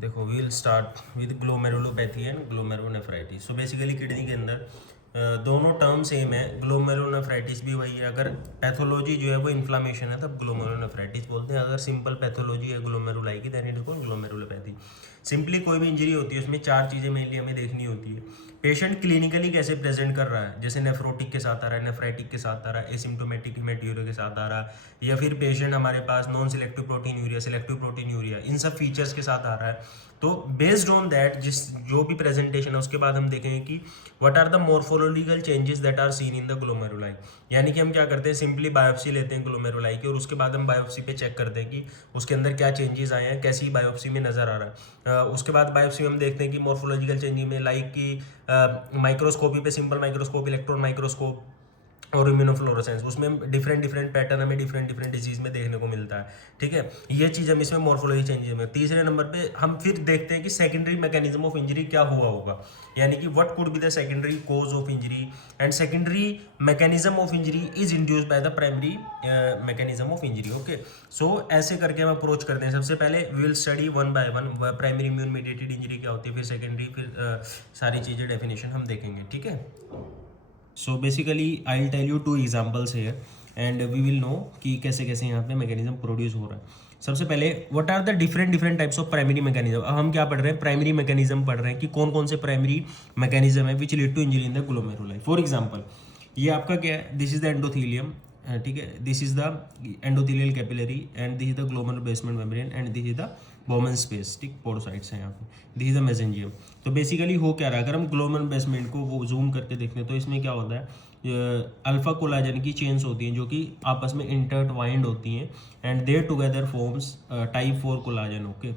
देखो we will start with glomerulopathy and glomerulonephritis. So basically kidney के अंदर दोनों टर्म सेम है। ग्लोमेरुलोनेफ्राइटिस भी वही है। अगर पैथोलॉजी जो है वो इन्फ्लामेशन है तब ग्लोमेरुलोनेफ्राइटिस बोलते हैं। अगर सिंपल पैथोलॉजी है ग्लोमेरुलाई की then it is called glomerulopathy. Simply कोई भी इंजरी होती है उसमें चार चीज़ें मेनली हमें देखनी होती है। पेशेंट क्लिनिकली कैसे प्रेजेंट कर रहा है, जैसे नेफ्रोटिक के साथ आ रहा है, नेफ्राइटिक के साथ आ रहा है, एसिम्टोमेटिक हेमेटूरिया के साथ आ रहा है, या फिर पेशेंट हमारे पास non selective proteinuria, selective proteinuria, इन सब फीचर्स के साथ आ रहा है। तो बेस्ड ऑन दैट जिस जो भी प्रेजेंटेशन है उसके बाद हम देखेंगे कि what are the morphological changes that are seen in the glomeruli. यानी कि हम क्या करते हैं, सिंपली बायोप्सी लेते हैं ग्लोमेरुलाई की और उसके बाद हम बायोप्सी पे चेक करते हैं कि उसके अंदर क्या चेंजेस आए हैं, कैसी बायोप्सी में नजर आ रहा है। उसके बाद बायोप्सी में हम देखते हैं कि मॉर्फोलॉजिकल चेंजेस में लाइक कि माइक्रोस्कोपी पे सिंपल माइक्रोस्कोप, इलेक्ट्रॉन माइक्रोस्कोप और इम्यूनोफ्लोरेसेंस, उसमें डिफरेंट डिफरेंट पैटर्न हमें डिफरेंट डिफरेंट डिजीज में देखने को मिलता है। ठीक है, ये चीज़ हम इसमें मॉर्फोलॉजी चेंजेस में। तीसरे नंबर पे हम फिर देखते हैं कि सेकेंडरी मैकेनिज्म ऑफ इंजरी क्या हुआ होगा, यानी कि what could be the secondary cause of injury and secondary mechanism of injury is induced by the primary mechanism of injury. Okay, so ऐसे करके हम अप्रोच करते हैं। सबसे पहले we will study one by one primary immune mediated injury क्या होती है, फिर सेकेंडरी, फिर सारी चीज़ें डेफिनेशन हम देखेंगे। ठीक है, so basically I will tell you two examples here and we will know कि कैसे कैसे यहाँ पे मैकेनिज्म प्रोड्यूस हो रहा है। सबसे पहले what are the different different types of primary mechanism. अब हम क्या पढ़ रहे हैं, प्राइमरी मैकेनिज्म पढ़ रहे हैं कि कौन कौन से प्राइमरी मैकेनिज्म है which lead to injury in the glomeruli. For example, ये आपका क्या है, दिस इज द एंडोथीलियम, ठीक है, this is the endothelial capillary and this is the glomerular basement membrane and this is the Bowman space, ठीक, podocytes हैं यहाँ पे, दिस इज द मेसेंजियम। तो बेसिकली हो क्या रहा है, अगर हम ग्लोमेरुलर बेसमेंट को वो जूम करके देखते हैं तो इसमें क्या होता है, अल्फा कोलाजन की चेन्स होती हैं जो कि आपस में इंटरट्वाइंड होती हैं and they're together forms type 4 collagen. Okay,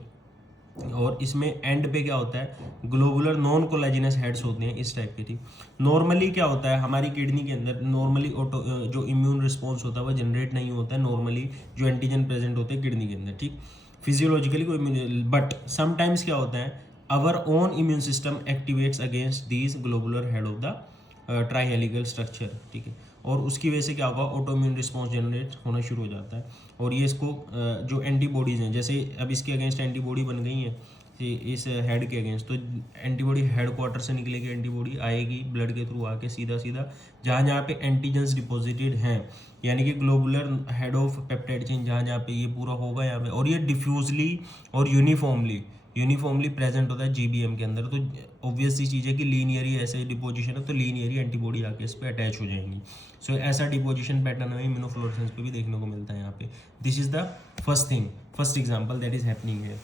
और इसमें एंड पे क्या होता है, ग्लोबुलर नॉन कोलाजिनस हेड्स होते हैं इस टाइप के। ठीक, नॉर्मली क्या होता है हमारी किडनी के अंदर, नॉर्मली जो इम्यून रिस्पॉन्स होता है वो जनरेट नहीं होता है नॉर्मली, जो एंटीजन प्रेजेंट होते हैं किडनी के अंदर। ठीक, फिजियोलॉजिकली कोई, बट समटाइम्स क्या होता है, our own immune system activates against these globular head of the trihelical structure. ठीक है, और उसकी वजह से क्या होगा, ऑटोइम्यून रिस्पॉन्स जनरेट होना शुरू हो जाता है और ये इसको जो एंटीबॉडीज़ हैं, जैसे अब इसके अगेंस्ट एंटीबॉडी बन गई है इस हेड के अगेंस्ट, तो एंटीबॉडी हेड क्वार्टर से निकलेगी, एंटीबॉडी आएगी ब्लड के थ्रू आके सीधा सीधा जहाँ जहाँ पे एंटीजेंस डिपॉजिटेड हैं, यानी कि globular head of peptide chain जहाँ जहाँ पे ये पूरा होगा यहाँ पे, और ये डिफ्यूजली और यूनिफॉर्मली प्रेजेंट होता है जीबीएम के अंदर। तो ऑब्वियस सी चीज़ है कि लीनियरी ऐसे डिपोजिशन है तो लीनियरी एंटीबॉडी आके इस पर अटैच हो जाएंगी। सो ऐसा डिपोजिशन पैटर्न हमें इम्यूनोफ्लोरेसेंस पे भी देखने को मिलता है यहाँ पे। This is the first example that is happening है।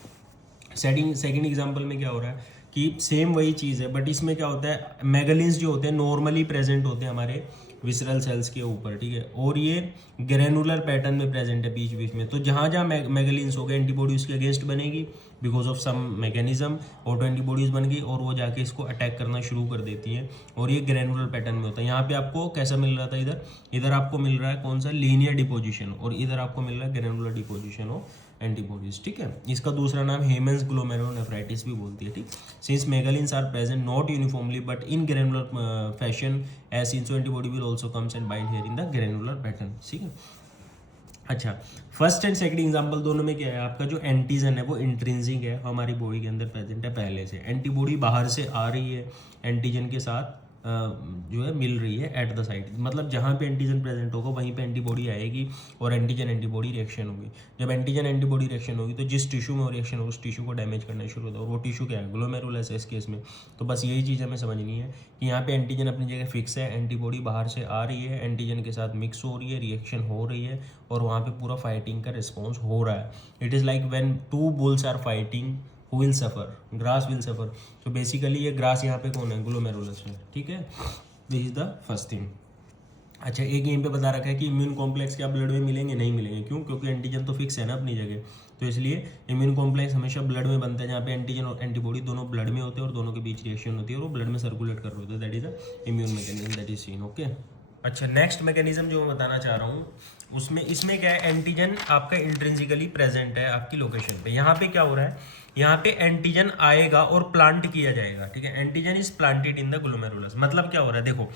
सेकंड एग्जाम्पल में क्या हो रहा है कि सेम वही चीज़ है, बट इसमें क्या होता है, मैगलिन्स जो होते हैं नॉर्मली प्रेजेंट होते हैं हमारे विसरल सेल्स के ऊपर। ठीक है, और ये ग्रेनुलर पैटर्न में प्रेजेंट है बीच बीच में। तो जहाँ जहाँ मैगलिन्स हो गए एंटीबॉडी उसके अगेंस्ट बनेगी because of some mechanism, auto antibodies बन गई और वो जाके इसको अटैक करना शुरू कर देती है और ये ग्रेनुलर पैटर्न में होता है। यहाँ पे आपको कैसा मिल रहा था, इधर आपको मिल रहा है कौन सा, लीनियर डिपोजिशन, और इधर आपको मिल रहा है ग्रेनुलर डिपोजिशन ऑफ एंटीबॉडीज। ठीक है, इसका दूसरा नाम हेमन्स ग्लोमेरुलोनेफ्राइटिस भी बोलती है। ठीक, since megalins are present not uniformly but in granular fashion as seen, so antibody will also comes and bind here in the granular pattern. ठीक है, अच्छा, फर्स्ट एंड सेकंड एग्जांपल दोनों में क्या है, आपका जो एंटीजन है वो इंट्रिंसिक है, हमारी बॉडी के अंदर प्रेजेंट है पहले से। एंटीबॉडी बाहर से आ रही है एंटीजन के साथ जो है मिल रही है एट द साइट, मतलब जहाँ पे एंटीजन प्रेजेंट होगा वहीं पे एंटीबॉडी आएगी और एंटीजन एंटीबॉडी रिएक्शन होगी। जब एंटीजन एंटीबॉडी रिएक्शन होगी तो जिस टिश्यू में रिएक्शन होगी उस टिश्यू को डैमेज करना शुरू होता है, और वो टिश्यू क्या है, ग्लोमेरुलस है इस केस में। तो बस यही चीज़ हमें समझनी है कि यहाँ पे एंटीजन अपनी जगह फिक्स है, एंटीबॉडी बाहर से आ रही है, एंटीजन के साथ मिक्स हो रही है, रिएक्शन हो रही है और वहाँ पे पूरा फाइटिंग का रिस्पॉन्स हो रहा है। It is like when two bulls are fighting, who will suffer, grass will suffer. तो बेसिकली ये ग्रास यहाँ पे कौन है, ग्लोमेरुलस है। ठीक है, this is the first thing. अच्छा, एक यहीं पे बता रखा है कि इम्यून कॉम्प्लेक्स क्या ब्लड में मिलेंगे, नहीं मिलेंगे, क्यों, क्योंकि एंटीजन तो फिक्स है ना अपनी जगह। तो इसलिए इम्यून कॉम्प्लेक्स हमेशा ब्लड में बनता है, जहाँ पे एंटीजन और एंटीबॉडी दोनों ब्लड में होते हैं और दोनों के बीच रिएक्शन होती है और वो ब्लड में सर्कुलेट कर रहे होते हैं। That is a immune mechanism that is seen. Okay, अच्छा, नेक्स्ट मैकेनिज्म जो मैं बताना चाह रहा हूँ उसमें इसमें क्या है, एंटीजन आपका इंट्रिंसिकली प्रेजेंट है आपकी लोकेशन पे। यहाँ पे क्या हो रहा है, यहाँ पे एंटीजन आएगा और प्लांट किया जाएगा। ठीक है, antigen is planted in the glomerulus. मतलब क्या हो रहा है, देखो,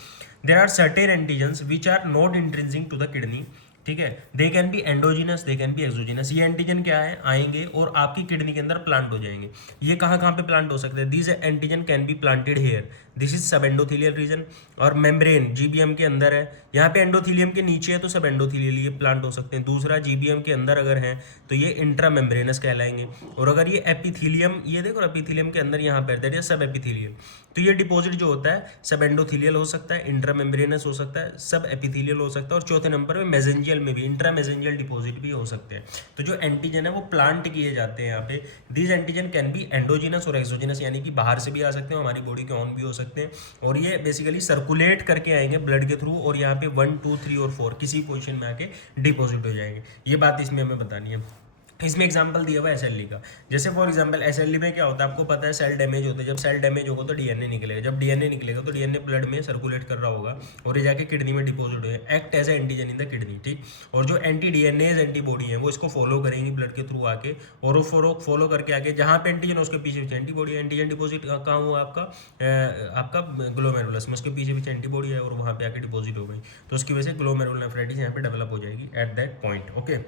there are certain antigens which are not intrinsic to the kidney ठीक है। They can be endogenous, they can be exogenous. ये एंटीजन क्या है, आएंगे और आपकी किडनी के अंदर प्लांट हो जाएंगे। ये कहाँ कहाँ पे प्लांट हो सकते हैं? These antigen can be planted here, this is sub endothelial region. और मेम्ब्रेन जीबीएम के अंदर है, यहाँ पे एंडोथीलियम के नीचे है तो सब एंडोथीलियल ये प्लांट हो सकते हैं। दूसरा जीबीएम के अंदर अगर है तो ये इंट्रा मेम्ब्रेनस कहलाएंगे। और अगर ये एपिथीलियम, ये देखो एपिथीलियम के अंदर यहाँ पर दैट इज सब एपिथीलियल, तो ये डिपॉजिट जो होता है सब एंडोथीलियल हो सकता है, इंट्रा मेम्ब्रेनस हो सकता है, सब एपिथीलियल हो सकता है, और चौथे नंबर पे मेसेंजियल में भी इंट्रा मेसेंजियल डिपॉजिट भी हो सकते हैं। तो जो एंटीजन है वो प्लांट किए जाते हैं यहाँ पे। These antigen can be endogenous और एक्सोजिनस, यानी कि बाहर से भी आ सकते हैं, हमारी बॉडी के ऑन भी हो सकते हैं, और ये बेसिकली सर्कुलेट करके आएंगे ब्लड के थ्रू, और यहाँ पे 1 2 3 और 4 किसी पोजिशन में आके डिपॉजिट हो जाएंगे। ये बात इसमें हमें बतानी है। इसमें एग्जांपल दिया हुआ है एसएलई का। जैसे फॉर एग्जांपल एसएलई में क्या होता है, आपको पता है सेल डैमेज होते हैं। जब सेल डैमेज होगा तो डीएनए निकलेगा, जब डीएनए निकलेगा तो डीएनए ब्लड में सर्कुलेट कर रहा होगा और ये जाके किडनी में डिपॉजिट होगा, act as a antigen in the kidney, ठीक। और जो एंटी डीएनएज एंटीबॉडी है वो इसको फॉलो करेंगी ब्लड के थ्रू आके, और वो फॉलो करके आगे जहाँ पे एंटीजन उसके पीछे पीछे एंटीबॉडी। एंटीजन डिपॉजिट कहाँ हुआ आपका ग्लोमेरुलस में, उसके पीछे पीछे एंटीबॉडी है और वहाँ पे आके डिपॉजिट हो गई, तो उसकी वजह से ग्लोमेरुलोनेफ्राइटिस यहाँ पे डेवलप हो जाएगी एट दैट पॉइंट। ओके,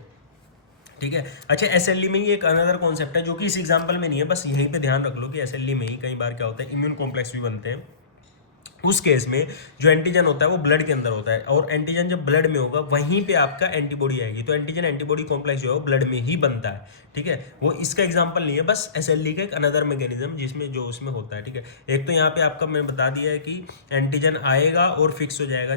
ठीक है। अच्छा, एसएलई में ही एक अनदर कॉन्सेप्ट है जो कि इस एग्जांपल में नहीं है, बस यहीं पे ध्यान रख लो कि एसएलई में ही कई बार क्या होता है, इम्यून कॉम्प्लेक्स भी बनते हैं। उस केस में जो एंटीजन होता है वो ब्लड के अंदर होता है, और एंटीजन जब ब्लड में होगा वहीं पे आपका एंटीबॉडी आएगी, तो एंटीजन एंटीबॉडी कॉम्प्लेक्स जो है वो ब्लड में ही बनता है, ठीक है। वो इसका एग्जांपल नहीं है, बस एसएलई का एक अनदर मैकेनिज्म जिसमें जो उसमें होता है, ठीक है। एक तो यहाँ पे आपका मैंने बता दिया है कि एंटीजन आएगा और फिक्स हो जाएगा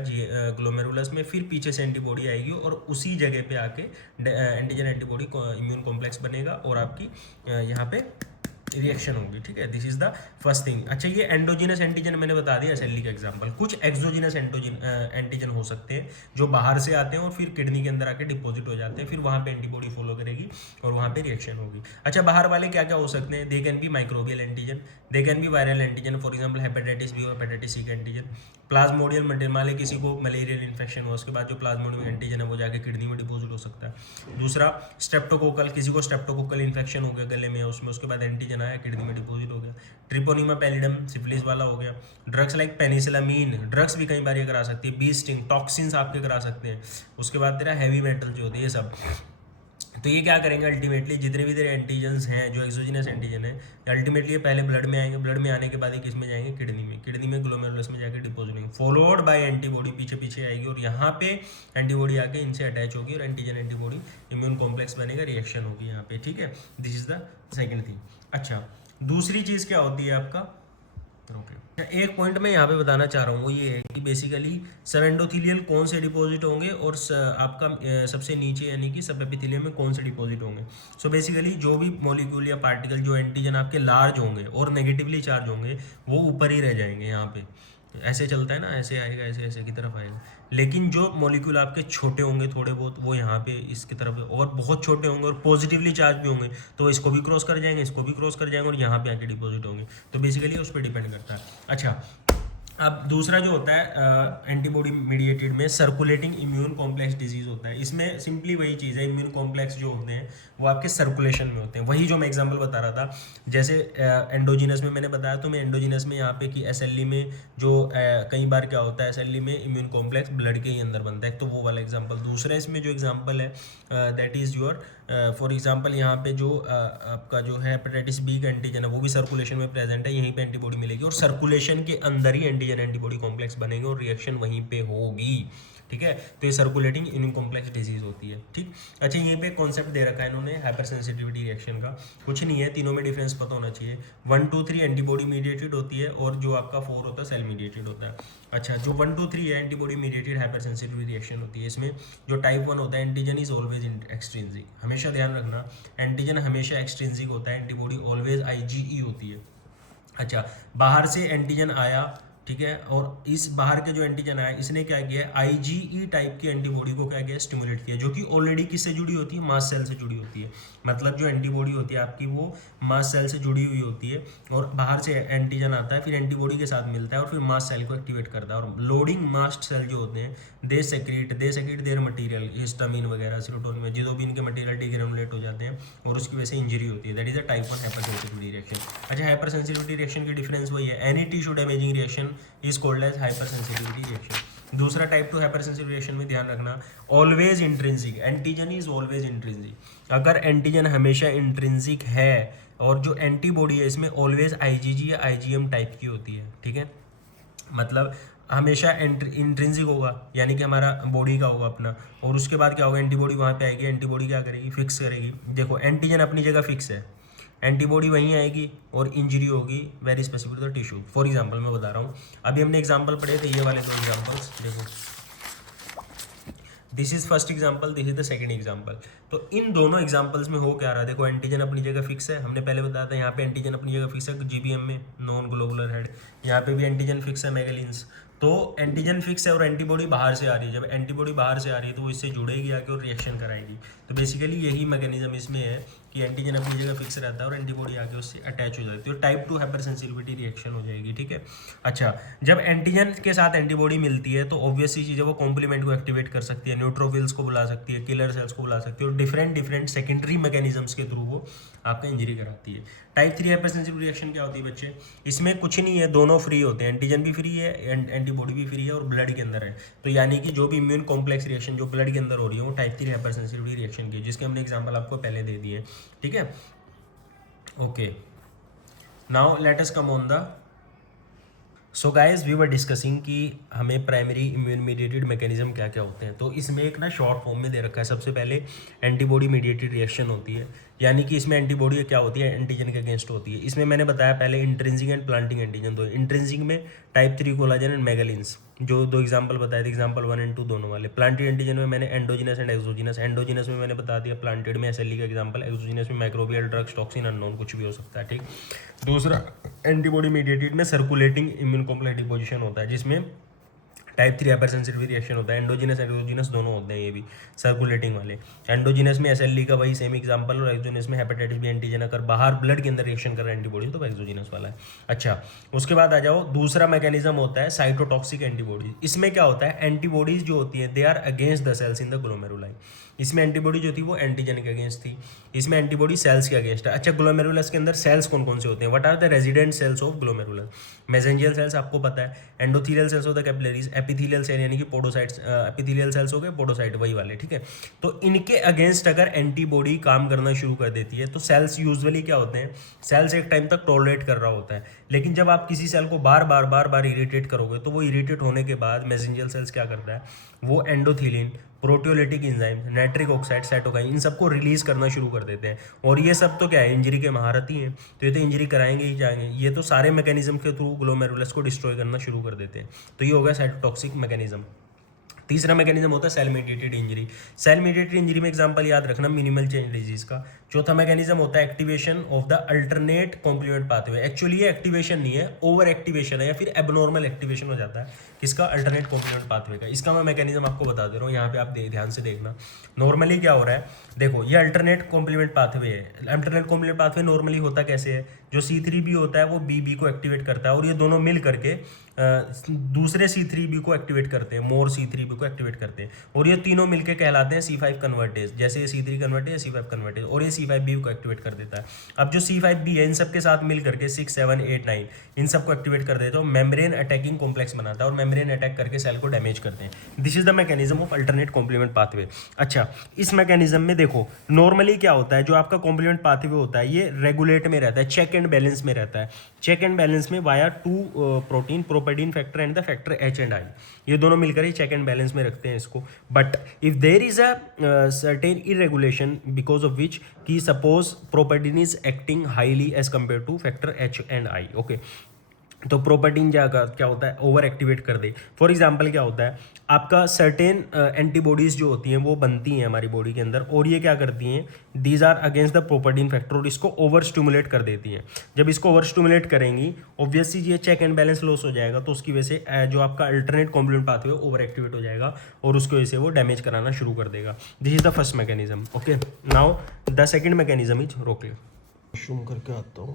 ग्लोमेरुलस में, फिर पीछे से एंटीबॉडी आएगी और उसी जगह पे आके एंटीजन एंटीबॉडी इम्यून कॉम्प्लेक्स बनेगा और आपकी यहाँ पे रिएक्शन होगी, ठीक है। This is the first thing. अच्छा, ये एंडोजिनस एंटीजन मैंने बता दिया एसएलई का एग्जांपल। कुछ एक्सोजिनस एंटीजन हो सकते हैं जो बाहर से आते हैं और फिर किडनी के अंदर आके डिपॉजिट हो जाते हैं, फिर वहाँ पे एंटीबॉडी फॉलो करेगी और वहाँ पे रिएक्शन होगी। अच्छा, बाहर वाले क्या क्या हो सकते हैं? They can be microbial antigen, they can be viral antigen, for example hepatitis B और हेपेटाइटिस सी का एंटीजन। प्लाज्मोडियल मान किसी को मलेरियल इन्फेक्शन हो, उसके बाद जो प्लाज्मोडियल एंटीजन है वो जाके किडनी में डिपॉजिट हो सकता है। दूसरा स्ट्रेप्टोकोकल, किसी को स्ट्रेप्टोकोकल इन्फेक्शन हो गया गले में, उसमें उसके बाद एंटीजन आया किडनी में डिपॉजिट हो गया। ट्रिपोनिमा पैलिडम सिफिलिस वाला हो गया। ड्रग्स लाइक पेनिसिलामीन, ड्रग्स भी कई बार ये करा सकती है। बी स्टिंग, टॉक्सिन्स आपके करा सकते हैं। उसके बाद तेरा हैवी मेटल जो होती है ये सब, तो ये क्या करेंगे अल्टीमेटली, जितने भी तेरे एंटीजन्स हैं जो एक्सोजिनस एंटीजन है, अल्टीमेटली ये पहले ब्लड में आएंगे, ब्लड में आने के बाद ये किस में जाएंगे, किडनी में, किडनी में ग्लोमेरुलस में जाकर डिपॉजिट होंगे, फॉलोड बाय एंटीबॉडी, पीछे पीछे आएगी और यहाँ पे एंटीबॉडी आके इनसे अटैच होगी और एंटीजन एंटीबॉडी इम्यून कॉम्प्लेक्स बनेगा, रिएक्शन होगी यहाँ पे, ठीक है। This is the second thing. अच्छा, दूसरी चीज़ क्या होती है आपका, ओके, एक पॉइंट मैं यहाँ पे बताना चाह रहा हूँ वो ये है कि बेसिकली सब एंडोथीलियल कौन से डिपॉजिट होंगे और आपका सबसे नीचे यानी कि सब एपिथेलियम में कौन से डिपॉजिट होंगे। सो बेसिकली जो भी मॉलिक्यूल या पार्टिकल जो एंटीजन आपके लार्ज होंगे और नेगेटिवली चार्ज होंगे वो ऊपर ही रह जाएंगे, यहाँ पे ऐसे चलता है ना, ऐसे आएगा, ऐसे ऐसे की तरफ आएगा। लेकिन जो मॉलिक्यूल आपके छोटे होंगे थोड़े बहुत, वो यहाँ पे इसकी तरफ, और बहुत छोटे होंगे और पॉजिटिवली चार्ज भी होंगे तो इसको भी क्रॉस कर जाएंगे, इसको भी क्रॉस कर जाएंगे और यहाँ पे आके डिपॉजिट होंगे। तो बेसिकली उस पर डिपेंड करता है। अच्छा, अब दूसरा जो होता है एंटीबॉडी मीडिएटेड में सर्कुलेटिंग इम्यून कॉम्प्लेक्स डिजीज होता है। इसमें सिंपली वही चीज़ है, इम्यून कॉम्प्लेक्स जो होते हैं वो आपके सर्कुलेशन में होते हैं, वही जो मैं एग्जांपल बता रहा था। जैसे एंडोजिनस में मैंने बताया, तो मैं एंडोजिनस में यहाँ पे कि एसएलई में जो कई बार क्या होता है, एसएलई में इम्यून कॉम्प्लेक्स ब्लड के ही अंदर बनता है, तो वो वाला एग्जाम्पल। दूसरा इसमें जो एग्जाम्पल है that is your for example यहाँ पे जो आपका जो है हेपेटाइटिस बी का एंटीजन है वो भी सर्कुलेशन में प्रेजेंट है, यहीं पे एंटीबॉडी मिलेगी और सर्कुलेशन के अंदर ही एंटीजन एंटीबॉडी कॉम्प्लेक्स बनेंगे और रिएक्शन वहीं पे होगी, ठीक है। तो ये सर्कुलेटिंग इम्यून कॉम्प्लेक्स डिजीज होती है, ठीक। अच्छा, यहीं पे कॉन्सेप्ट दे रखा है इन्होंने हाइपर सेंसिटिविटी रिएक्शन का, कुछ नहीं है, तीनों में डिफरेंस पता होना चाहिए। 1 2 3 एंटीबॉडी मीडिएटेड होती है और जो आपका 4 होता है सेल मीडिएटेड होता है। अच्छा, जो 1 2 3 है antibody mediated hyper sensitivity reaction होती है। इसमें जो टाइप 1 होता है एंटीजन इज ऑलवेज एक्सट्रिंसिक, हमेशा ध्यान रखना एंटीजन हमेशा एक्सट्रिंसिक होता है, एंटीबॉडी ऑलवेज आईजीई होती है। अच्छा, बाहर से एंटीजन आया, ठीक है, और इस बाहर के जो एंटीजन आया इसने क्या किया है, आईजीई टाइप की एंटीबॉडी को क्या किया, स्टिमुलेट किया, जो कि ऑलरेडी किससे जुड़ी होती है, मास्ट सेल से जुड़ी होती है। मतलब जो एंटीबॉडी होती है आपकी वो मास्ट सेल से जुड़ी हुई होती है और बाहर से एंटीजन आता है, फिर एंटीबॉडी के साथ मिलता है और फिर मास्ट सेल को एक्टिवेट करता है। और लोडिंग मास्ट सेल जो होते हैं दे सेक्रेट देयर मटीरियल, हिस्टामिन वगैरह, सेरोटोनिन, जो भी इनके मटीरियल डिग्रेनुलेट हो जाते हैं और उसकी वजह से इंजरी होती है। That is a type 1 hyper sensitivity reaction. अच्छा, हाइपर सेंसिटिविटी रिएक्शन की डिफरेंस वही है, any tissue damaging reaction is called as hyper sensitivity reaction. दूसरा टाइप 2 हाइपर सेंसिटिव रिएक्शन में ध्यान रखना, always intrinsic, antigen is always intrinsic. अगर antigen हमेशा इंट्रिंसिक है और जो एंटीबॉडी है इसमें ऑलवेज आईजीजी या आईजीएम टाइप की होती है, ठीक है, मतलब हमेशा इंट्रिंसिक होगा, यानी कि हमारा बॉडी का होगा अपना, और उसके बाद क्या होगा, एंटीबॉडी वहाँ पे आएगी, एंटीबॉडी क्या करेगी, फिक्स करेगी। देखो एंटीजन अपनी जगह फिक्स है, एंटीबॉडी वहीं आएगी और इंजरी होगी very specific to the tissue. For example मैं बता रहा हूँ, अभी हमने एग्जांपल पढ़े थे, ये वाले दो एग्जांपल्स देखो, this is first example, this is the second example. तो इन दोनों एग्जांपल्स में हो क्या रहा है, देखो एंटीजन अपनी जगह फिक्स है, हमने पहले बताया था यहाँ पे एंटीजन अपनी जगह फिक्स है जीबीएम में, नॉन ग्लोबुलर हेड, यहाँ पे भी एंटीजन फिक्स है मैगेलिन्स। तो एंटीजन फिक्स है और एंटीबॉडी बाहर से आ रही है, जब एंटीबॉडी बाहर से आ रही है तो वो इससे जुड़ेगी आके और रिएक्शन कराएगी। तो बेसिकली यही मैकेनिज्म इसमें है कि एंटीजन अपनी जगह फिक्स रहता है और एंटीबॉडी आके उससे अटैच हो जाती है, तो टाइप 2 हाइपर सेंसिटिविटी रिएक्शन हो जाएगी, ठीक है। अच्छा, जब एंटीजन के साथ एंटीबॉडी मिलती है तो ऑब्वियसली चीज़ है वो कॉम्प्लीमेंट को एक्टिवेट कर सकती है, न्यूट्रोफिल्स को बुला सकती है, किलर सेल्स को बुला सकती है, और डिफरेंट सेकेंडरी मैकेनिज्म्स के थ्रू वो आपका इंजरी कराती है। टाइप 3 हाइपर सेंसिटिव रिएक्शन क्या होती है बच्चे, इसमें कुछ नहीं है, दोनों फ्री होते हैं, एंटीजन भी फ्री है, एंटीबॉडी भी फ्री है और ब्लड के अंदर है। तो यानी कि जो भी इम्यून कॉम्प्लेक्स रिएक्शन जो ब्लड के अंदर हो रही है वो टाइप 3 हाइपर सेंसिटिविटी रिएक्शन की, जिसके हमने एग्जांपल आपको पहले दे दिए, ठीक है। Okay, now let us come on the, so guys we were discussing कि हमें प्राइमरी इम्यून मीडिएटेड मैकेनिज्म क्या क्या होते हैं। तो इसमें एक ना शॉर्ट फॉर्म में दे रखा है, सबसे पहले एंटीबॉडी मीडिएटेड रिएक्शन होती है, यानी कि इसमें एंटीबॉडी क्या होती है, एंटीजन के अगेंस्ट होती है। इसमें मैंने बताया पहले इंट्रिंसिक एंड प्लांटिंग एंटीजन, तो इंट्रिंसिक में टाइप 3 कोलाजन एंड मैगेलिन्स, जो दो एग्जांपल बताए थे, एग्जांपल 1 एंड 2 दोनों वाले। प्लांटेड एंटीजन में मैंने एंडोजिनस एंड एक्सोजिनस, एंडोजिनस में मैंने बता दिया प्लांटेड में एसएलई का एग्जांपल, एक्सोजिनस में माइक्रोबियल ड्रग्स, टॉक्सिन, अननोन, कुछ भी हो सकता है, ठीक। दूसरा एंटीबॉडी मीडिएटेड में सर्कुलेटिंग इम्यून कॉम्प्लेक्स डिपोजिशन होता है, जिसमें टाइप 3 हाइपर सेंसिटिव रिएक्शन होता है, एंडोजिनस एक्सोजिनस दोनों होते हैं, ये भी सर्कुलेटिंग वाले। एंडोजिनस में एसएलई का वही सेम एग्जांपल, और एक्सोजिनस में हेपेटाइटिस बी एंटीजन अगर बाहर ब्लड के अंदर रिएक्शन कर रहा है एंटीबॉडी तो एक्सोजिनस वाला है। अच्छा, उसके बाद आ जाओ, दूसरा मैकेनिज्म होता है साइटोटॉक्सिक एंटीबॉडीज। इसमें क्या होता है, एंटीबॉडीज जो होती है they are against the cells in the glomeruli. इसमें एंटीबॉडी जो थी वो एंटीजन के अगेंस्ट थी, इसमें एंटीबॉडी सेल्स के अगेंस्ट है। अच्छा, ग्लोमेरुलस के अंदर सेल्स कौन कौन से होते हैं, what are the resident cells of glomerulus, mesangial cells आपको पता है, endothelial cells of the capillaries, epithelial cell यानी कि पोडोसाइट्स, एपिथेलियल सेल्स हो गए, पोडोसाइट वही वाले, ठीक है। तो इनके अगेंस्ट अगर एंटीबॉडी काम करना शुरू कर देती है तो सेल्स यूजुअली क्या होते हैं, सेल्स एक टाइम तक टॉलरेट कर रहा होता है, लेकिन जब आप किसी सेल को बार बार इरिटेट करोगे तो वो इरिटेट होने के बाद मेसेंजियल सेल्स क्या करता है, वो endothelin, proteolytic enzyme, nitric oxide, cytokine, इन सबको रिलीज करना शुरू कर देते हैं। और ये सब तो क्या है, इंजरी के महारथी हैं, तो ये तो इंजरी कराएंगे ही जाएंगे, ये तो सारे मैकेनिज्म के थ्रू ग्लोमेरुलस को डिस्ट्रॉय करना शुरू कर देते हैं। तो ये हो गया साइटोटॉक्सिक मैकेनिज्म। तीसरा मैकेनिज्म होता है cell mediated injury. Cell mediated injury में एग्जांपल याद रखना मिनिमल चेंज डिजीज का। चौथा मैकेनिज्म होता है activation of the alternate complement pathway. Actually ये एक्टिवेशन नहीं है, ओवर एक्टिवेशन है या फिर एबनॉर्मल एक्टिवेशन हो जाता है किसका, अल्टरनेट कॉम्प्लीमेंट पाथवे का। इसका मैं मैकेनिज्म आपको बता दे रहा हूँ, यहाँ पे आप ध्यान से देखना। नॉर्मली क्या हो रहा है, देखो ये अल्टरनेट कॉम्प्लीमेंट पाथवे है। अल्टरनेट कॉम्प्लीमेंट पाथवे नॉर्मली होता कैसे है, जो C3b होता है वो BB को एक्टिवेट करता है और ये दोनों मिल करके दूसरे C3b को एक्टिवेट करते हैं, मोर C3b को एक्टिवेट करते हैं, और ये तीनों मिलके कहलाते हैं C5 कन्वर्टेज। जैसे ये C3 कन्वर्टेज या C5 कन्वर्टेज, और ये C5b को एक्टिवेट कर देता है। अब जो C5b है इन सब के साथ मिल करके 6, 7, 8, 9 इन सबको एक्टिवेट कर देते हो, मेम्ब्रेन अटैकिंग कॉम्प्लेक्स बनाता है और मेम्ब्रेन अटैक करके सेल को डैमेज करते हैं। This is the mechanism of alternate complement pathway. अच्छा, इस मैकेनिज्म में देखो नॉर्मली क्या होता है, जो आपका कॉम्प्लीमेंट पाथवे होता है ये रेगुलेट में रहता है, चेक एंड बैलेंस में रहता है। चेक एंड बैलेंस में via 2 protein, properdin factor and the factor H and I, ये दोनों मिलकर ही चेक एंड बैलेंस में रखते हैं इसको। But if there is a certain irregulation because of which कि suppose properdin is acting highly as compare to factor H and I, okay, तो properdin क्या होता है, ओवर एक्टिवेट कर दे। फॉर एग्जांपल क्या होता है, आपका सर्टेन एंटीबॉडीज जो होती हैं वो बनती हैं हमारी बॉडी के अंदर, और ये क्या करती हैं, these are against the properdin factor, और इसको ओवर स्टिमुलेट कर देती हैं। जब इसको ओवर स्टिमुलेट करेंगी ऑब्वियसली ये चेक एंड बैलेंस लॉस हो जाएगा, तो उसकी वजह से जो आपका alternate complement pathway over activate हो जाएगा और उसकी वजह से वो डैमेज कराना शुरू कर देगा। This is the first mechanism. Okay, now the second mechanism is, रोके शूम करके आता हूँ।